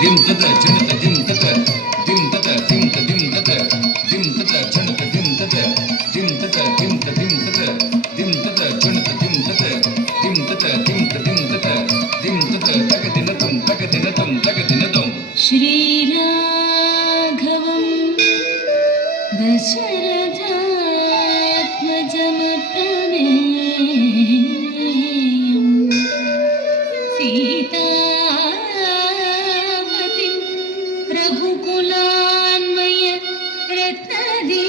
dim tata chanta dim tata dim tata dim ta dim tata dim tata chanta dim tata dim tata dim ta dim tata dim tata chanta dim tata dim tata dim ta dim tata dim tata tagadinatum tagadinatum tagadinatum Shri Raghavam Dasharathatmajamaprameయం Sitapatim Raghukulanmaya Ratnadipam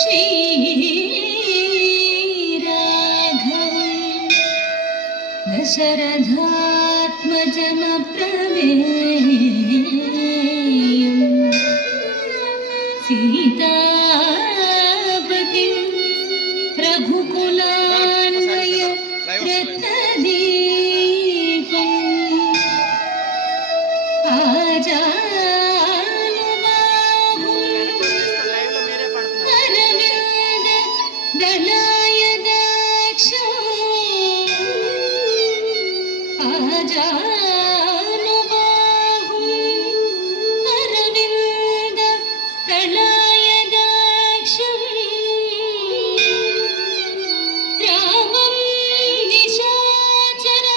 Shri Raghavam Dasharathatmajamaprameయం Sitapatim Raghukulanmaya Ratnadipam Ajanubahum Aravinda Dalayadaksham Ajanubahum Aravinda Dalayadaksham Ramam Nishachara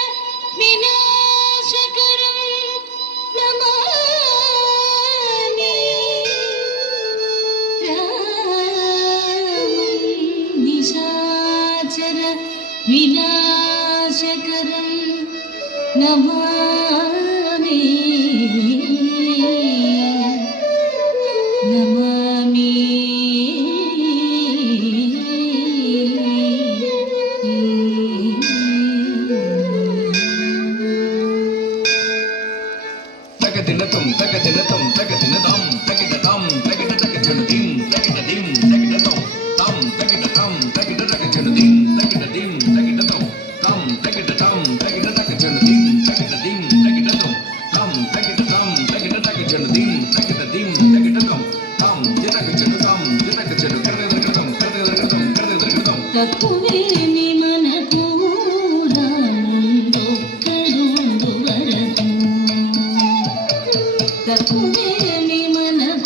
Vinashakaram Namami Ramam Nishachara Vinashakaram Namami Namami tagadinatum tagadinatum tagadinatam tagidatam tagidatagajanudim tagidadim tagidatum tam tagidatam tagidatagajanudim tagidadim tagidatum tam tagidatam tagidatagajanudim tagidadim tagidatum tam tagidatam tagidatagajanudim tagidadim tagidatum tam jitagajanutam jitagajanu karadagadam karadagadam karadagadam తక్కువేమి మనకు రాముండొక్కడుండు వరకు తక్కువేమి మనకు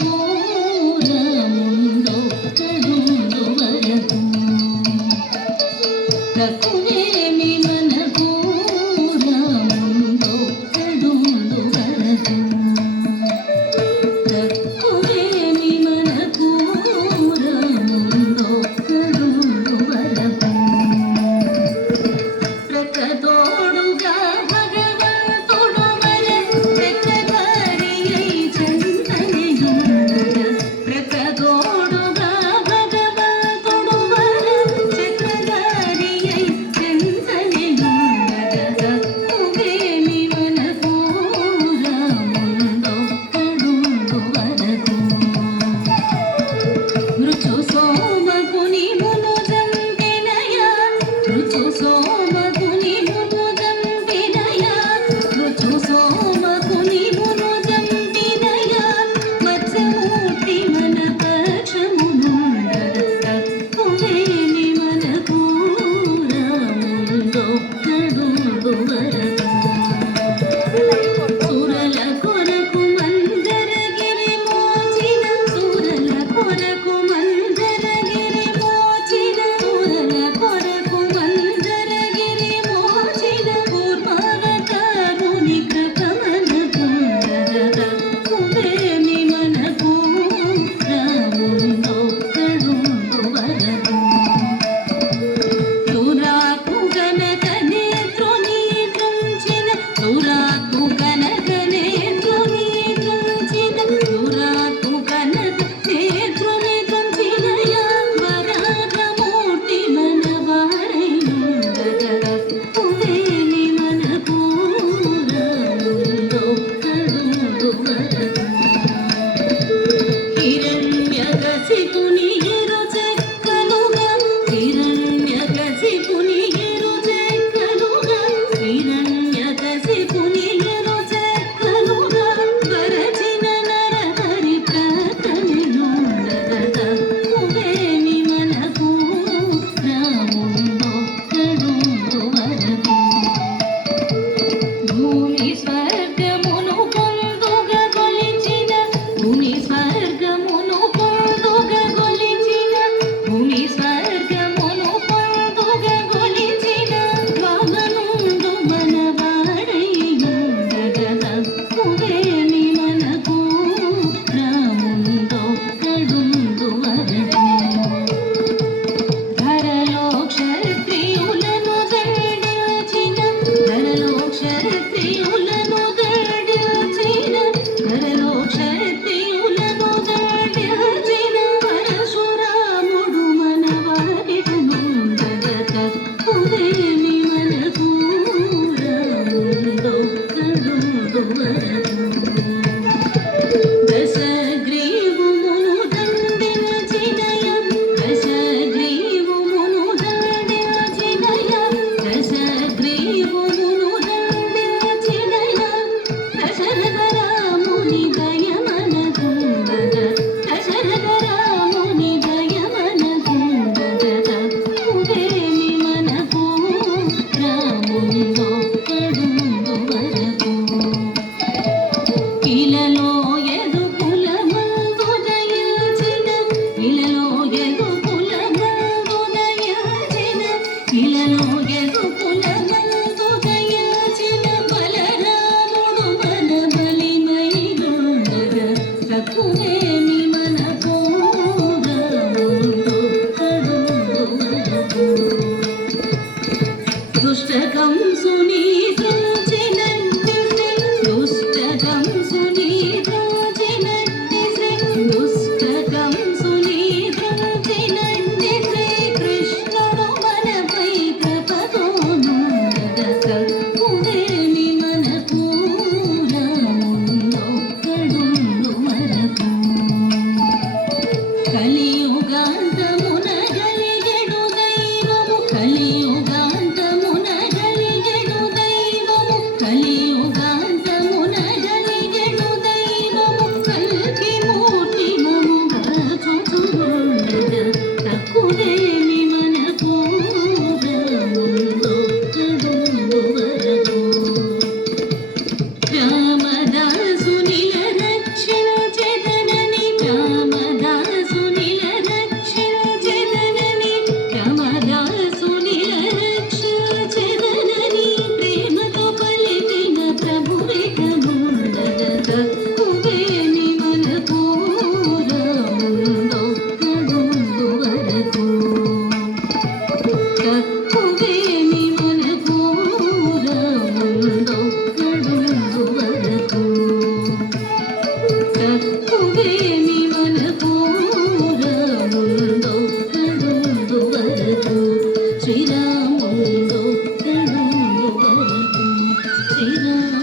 శ్రీరామ